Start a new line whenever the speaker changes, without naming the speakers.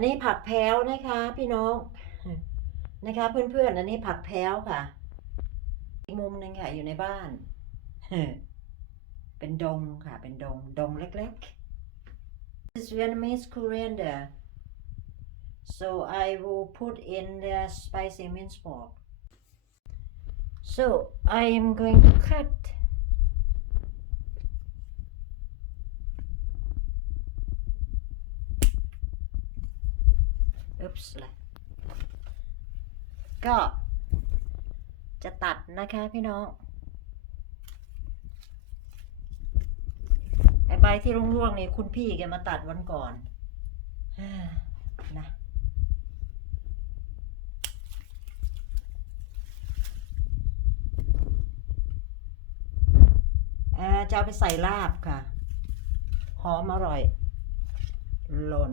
นนี้ผักแพ้วนะคะพี่น้องนะคะ เพื่อนๆ อันนี้ผักแพ้วค่ะ อีกมุมหนึ่งค่ะอยู่ในบ้าน เป็นดงค่ะ เป็นดง ดงเล็กๆ This is Vietnamese coriander so I will put in the spicy minced pork so I am going to cut oops เลยก็จะตัดนะคะพี่น้องไอใบที่ร่วงๆนี่คุณพี่แกมาตัดวันก่อนนะอ่าจะเอาไปใส่ลาบค่ะ หอมอร่อย หล่น